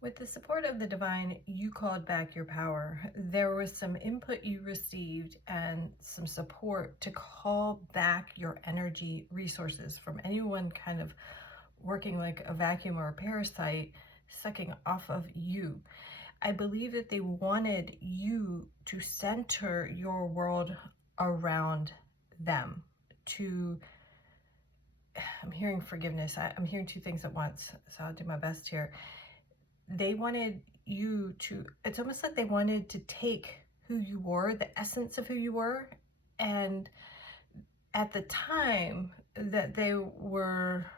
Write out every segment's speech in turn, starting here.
With the support of the divine, you called back your power. There was some input you received and some support to call back your energy resources from anyone kind of working like a vacuum or a parasite, sucking off of you. I believe that they wanted you to center your world around them, to I'm hearing forgiveness. I'm hearing two things at once, so I'll do my best here. They wanted you to, it's almost like they wanted to take who you were, the essence of who you were, and at the time that they were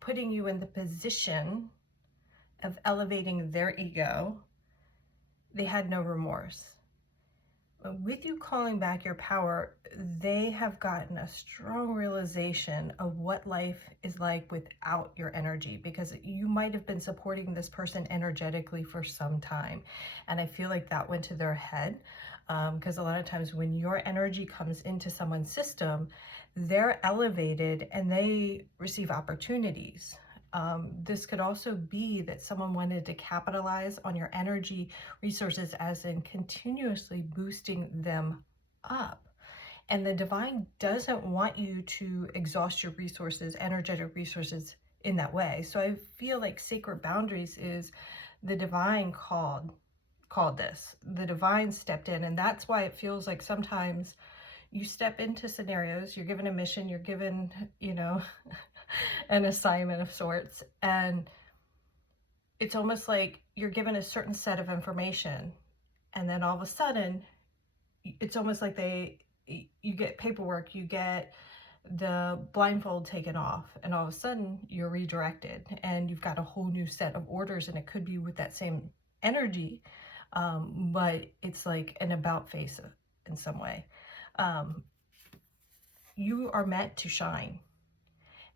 putting you in the position of elevating their ego, they had no remorse. With you calling back your power, they have gotten a strong realization of what life is like without your energy, because you might have been supporting this person energetically for some time. And I feel like that went to their head, because a lot of times when your energy comes into someone's system, they're elevated and they receive opportunities. This could also be that someone wanted to capitalize on your energy resources, as in continuously boosting them up. And the divine doesn't want you to exhaust your resources, energetic resources, in that way. So I feel like sacred boundaries is the divine called this. The divine stepped in, and that's why it feels like sometimes you step into scenarios, you're given a mission, you're given, an assignment of sorts, and it's almost like you're given a certain set of information, and then all of a sudden it's almost like you get paperwork, you get the blindfold taken off, and all of a sudden you're redirected and you've got a whole new set of orders, and it could be with that same energy, but it's like an about face in some way. You are meant to shine.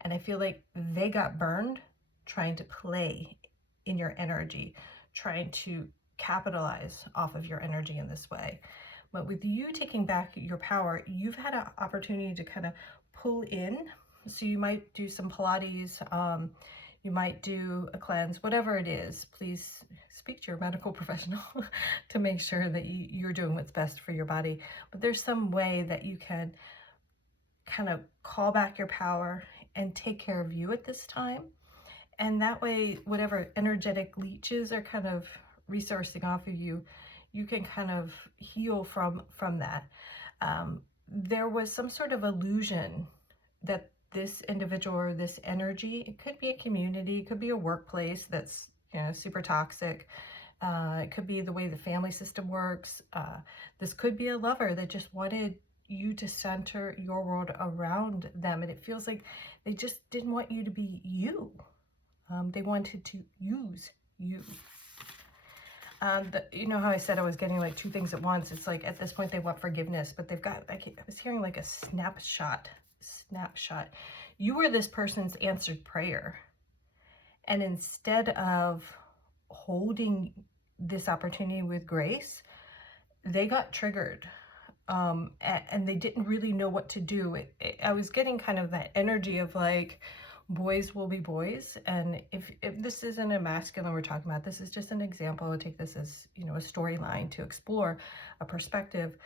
And I feel like they got burned trying to play in your energy, trying to capitalize off of your energy in this way. But with you taking back your power, you've had an opportunity to kind of pull in. So you might do some Pilates, you might do a cleanse, whatever it is. Please speak to your medical professional to make sure that you're doing what's best for your body. But there's some way that you can kind of call back your power and take care of you at this time. And that way, whatever energetic leeches are kind of resourcing off of you, you can kind of heal from that. There was some sort of illusion that this individual or this energy, it could be a community, it could be a workplace that's super toxic. It could be the way the family system works. This could be a lover that just wanted you to center your world around them, and it feels like they just didn't want you to be you. They wanted to use you. You know how I said I was getting like two things at once? It's like at this point they want forgiveness, but they've got, I was hearing like a snapshot. You were this person's answered prayer, and instead of holding this opportunity with grace, they got triggered. And they didn't really know what to do. I was getting kind of that energy of like, boys will be boys. And if this isn't a masculine we're talking about, this is just an example. I take this as, a storyline to explore a perspective.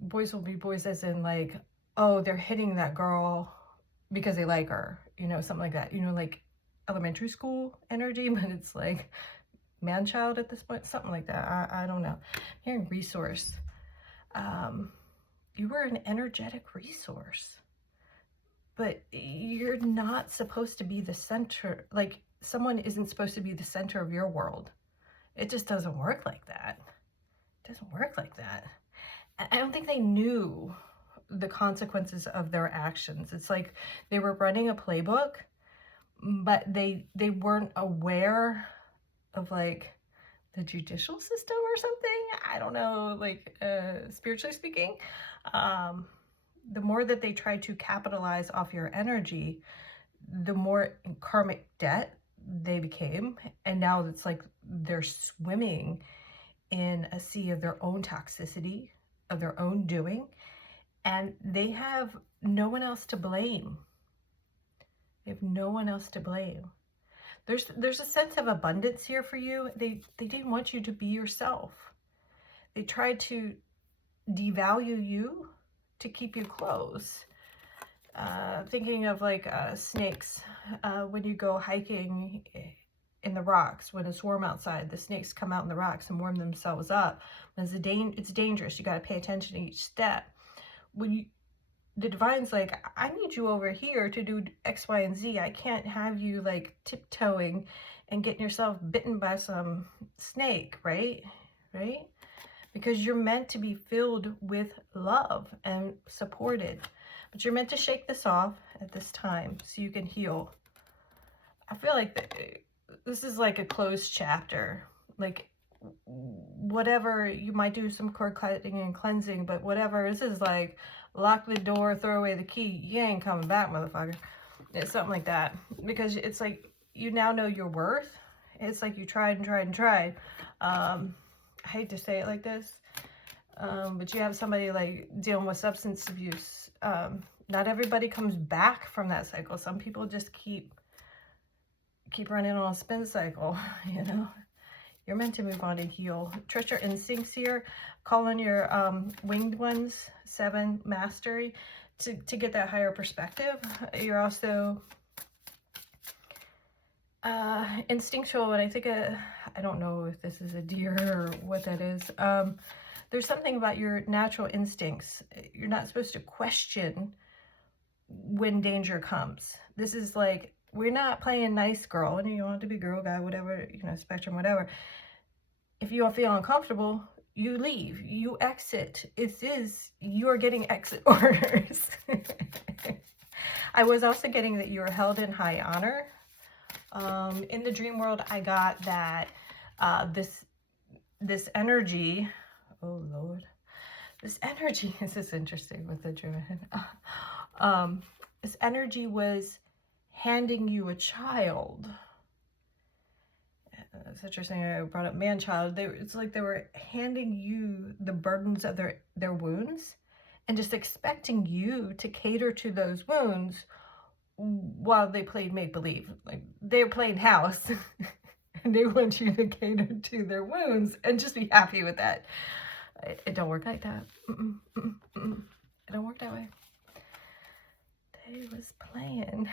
Boys will be boys as in like, oh, they're hitting that girl because they like her, something like that, like elementary school energy, but it's like man-child at this point, something like that. I don't know. I'm hearing resource. You were an energetic resource, but you're not supposed to be the center. Like, someone isn't supposed to be the center of your world. It just doesn't work like that. It doesn't work like that. I don't think they knew the consequences of their actions. It's like they were running a playbook, but they weren't aware of like the judicial system or something. I don't know, like spiritually speaking. The more that they try to capitalize off your energy, the more karmic debt they became. And now it's like they're swimming in a sea of their own toxicity, of their own doing, and they have no one else to blame. They have no one else to blame. There's a sense of abundance here for you. They didn't want you to be yourself. They tried to devalue you to keep you close. Thinking of like snakes, when you go hiking in the rocks, when it's warm outside, the snakes come out in the rocks and warm themselves up. It's dangerous. You got to pay attention to each step. The divine's like, I need you over here to do X, Y, and Z. I can't have you like tiptoeing and getting yourself bitten by some snake, right? Right? Because you're meant to be filled with love and supported. But you're meant to shake this off at this time so you can heal. I feel like this is like a closed chapter. Like, whatever, you might do some cord cutting and cleansing, but whatever, this is like, lock the door, throw away the key. You ain't coming back, motherfucker. It's something like that. Because it's like, you now know your worth. It's like you tried and tried and tried. I hate to say it like this, but you have somebody like dealing with substance abuse. Not everybody comes back from that cycle. Some people just keep running on a spin cycle, you know. You're meant to move on and heal. Trust your instincts here. Call on your winged ones, 7 mastery, to get that higher perspective. You're also instinctual. And I think, I don't know if this is a deer or what that is. There's something about your natural instincts. You're not supposed to question when danger comes. This is like, we're not playing nice girl, and you don't have to be girl, guy, whatever, you know, spectrum, whatever. If you feel uncomfortable, you leave, you exit. You are getting exit orders. I was also getting that you are held in high honor. In the dream world, I got that this energy, oh Lord, this energy, this is interesting with the dream. This energy was handing you a child. It's interesting. I brought up man-child. It's like they were handing you the burdens of their wounds and just expecting you to cater to those wounds while they played make-believe. Like, they're playing house and they want you to cater to their wounds and just be happy with that. It don't work like that. It don't work that way. They was playing.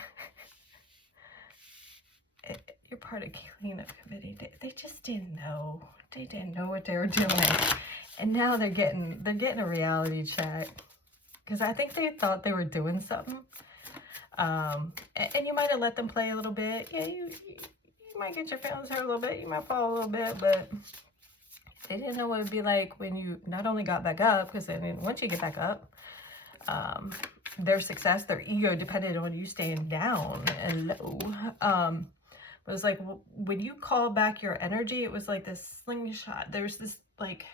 You're part of cleanup committee. They just didn't know. They didn't know what they were doing, and now they're getting a reality check, because I think they thought they were doing something. And you might have let them play a little bit. Yeah, you might get your feelings hurt a little bit. You might fall a little bit, but they didn't know what it'd be like when you not only got back up, because then once you get back up, their success, their ego depended on you staying down and low. It was like, when you call back your energy, it was like this slingshot. There's this like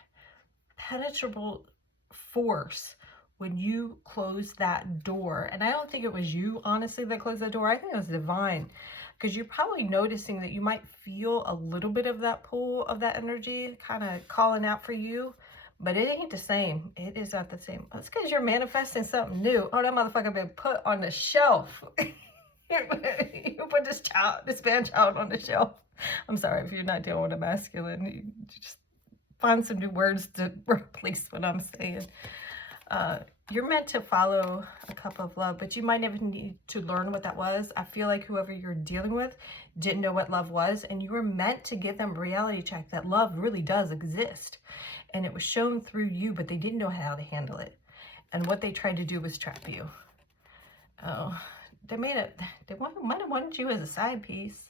penetrable force when you close that door. And I don't think it was you, honestly, that closed that door. I think it was divine, because you're probably noticing that you might feel a little bit of that pull of that energy kind of calling out for you, but it ain't the same. It is not the same. That's because you're manifesting something new. Oh, that motherfucker been put on the shelf. You put this man-child on the shelf. I'm sorry if you're not dealing with a masculine. You just find some new words to replace what I'm saying. You're meant to follow a cup of love, but you might never need to learn what that was. I feel like whoever you're dealing with didn't know what love was, and you were meant to give them a reality check that love really does exist. And it was shown through you, but they didn't know how to handle it. And what they tried to do was trap you. Oh, they might have wanted you as a side piece,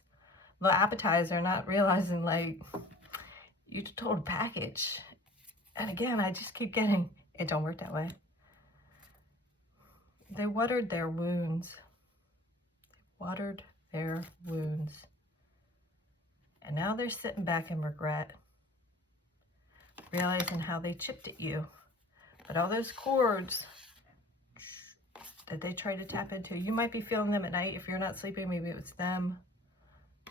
little appetizer, not realizing like you the total package. And again, I just keep getting, it don't work that way. They watered their wounds. Watered their wounds. And now they're sitting back in regret, realizing how they chipped at you. But all those cords that they try to tap into, you might be feeling them at night. If you're not sleeping, maybe it was them.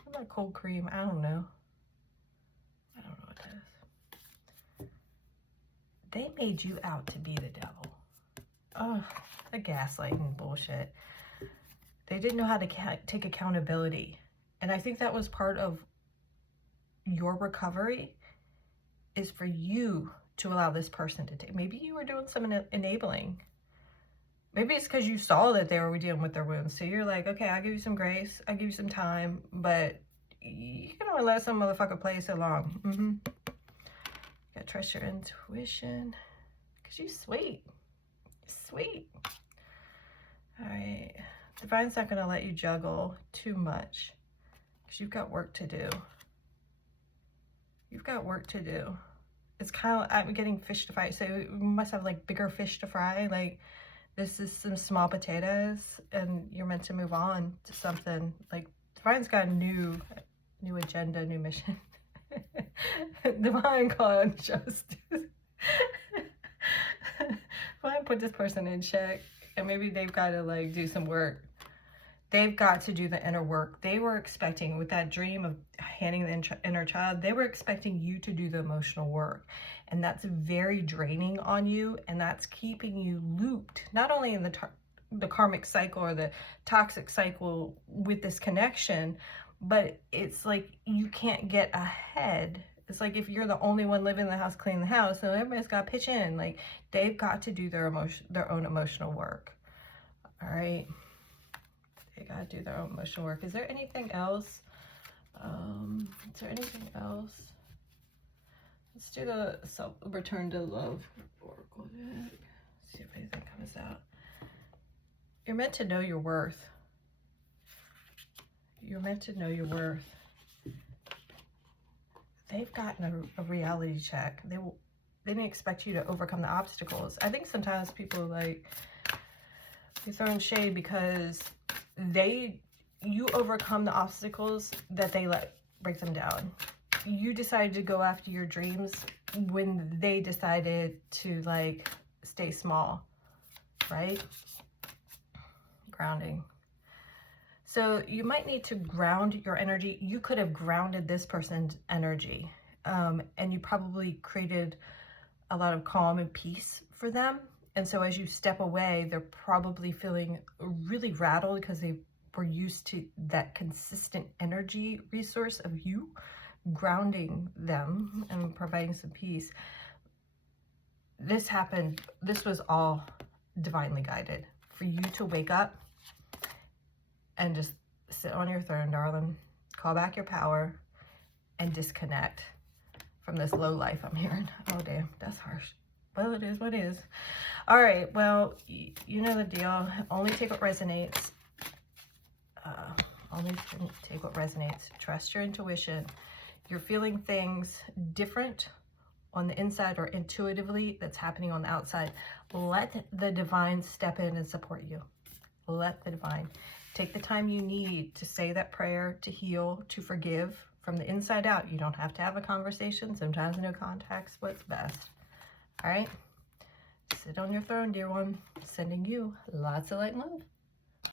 What about cold cream? I don't know. I don't know what that is. They made you out to be the devil. Oh, the gaslighting bullshit. They didn't know how to take accountability. And I think that was part of your recovery, is for you to allow this person to take. Maybe you were doing some enabling. Maybe it's because you saw that they were dealing with their wounds. So you're like, okay, I'll give you some grace. I'll give you some time. But you can only let some motherfucker play so long. Gotta trust your intuition. Because you're sweet. You're sweet. All right. Divine's not going to let you juggle too much. Because you've got work to do. You've got work to do. It's kind of, I'm getting fish to fry. So you must have like bigger fish to fry. Like, this is some small potatoes, and you're meant to move on to something. Like, Divine's got a new agenda, new mission. Divine called justice. Divine put this person in check, and maybe they've got to like do some work. They've got to do the inner work. They were expecting, with that dream of handing the inner child, they were expecting you to do the emotional work. And that's very draining on you. And that's keeping you looped, not only in the karmic cycle or the toxic cycle with this connection, but it's like you can't get ahead. It's like if you're the only one living in the house, cleaning the house, so everybody's got to pitch in. Like, they've got to do their own emotional work. All right. They gotta do their own emotional work. Is there anything else? Is there anything else? Let's do the return to love oracle deck. See if anything comes out. You're meant to know your worth. You're meant to know your worth. They've gotten a reality check. They didn't expect you to overcome the obstacles. I think sometimes people like, you're throwing shade because you overcome the obstacles that they let break them down. You decided to go after your dreams when they decided to like stay small, right? Grounding. So you might need to ground your energy. You could have grounded this person's energy, and you probably created a lot of calm and peace for them. And so as you step away, they're probably feeling really rattled because they were used to that consistent energy resource of you grounding them and providing some peace. This happened, this was all divinely guided for you to wake up and just sit on your throne, darling. Call back your power and disconnect from this low life I'm hearing. Oh, damn, that's harsh. Well, it is what it is. All right, well, you know the deal. Only take what resonates. Only take what resonates. Trust your intuition. You're feeling things different on the inside or intuitively that's happening on the outside. Let the divine step in and support you. Let the divine take the time you need to say that prayer, to heal, to forgive from the inside out. You don't have to have a conversation. Sometimes no contact's what's best. All right? Sit on your throne, dear one. Sending you lots of light and love.